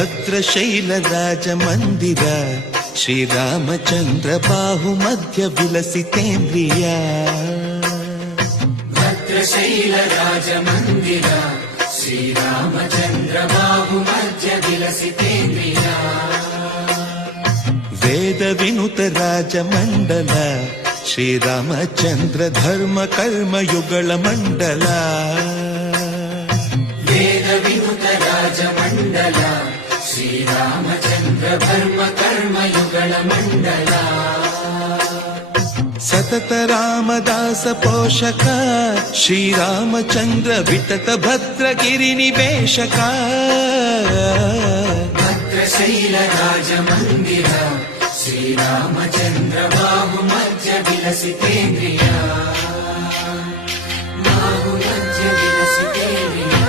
ಭದ್ರಶೈಲ ರಾಜ ಮಂದಿರ ಶ್ರೀರಾಮಚಂದ್ರ ಬಾಹು ಮಧ್ಯ ವಿಲಸಿತೇಂದ್ರಿಯ ಭದ್ರಶೈಲ ರಾಜ ಮಂದಿರ ಶ್ರೀರಾಮಚಂದ್ರ ಬಾಹು ಮಧ್ಯ ವಿಲಸಿತೇಂದ್ರಿಯ ವೇದ ವಿನುತ ರಾಜ ಮಂಡಲ ಶ್ರೀರಾಮಚಂದ್ರ ಧರ್ಮ ಕರ್ಮ ಯುಗಳ ಮಂಡಲ ವೇದ ವಿನುತ ರಾಜ ಮಂಡಲ ಶ್ರೀರಾಮಚಂದ್ರ ಧರ್ಮ ಕರ್ಮ ಯುಗಳ ಮಂಡಲ ಸತತ ರಾಮದಾಸ ಪೋಷಕ ಶ್ರೀರಾಮಚಂದ್ರ ವಿತತ ಭದ್ರಗಿರಿ ನಿವೇಶಕ ಭದ್ರಶೈಲ ರಾಜ ಮಂದಿರ ಶ್ರೀರಾಮಚಂದ್ರ ಬಾಹು ಮಧ್ಯ ವಿಲಸಿತೇಂದ್ರಿಯ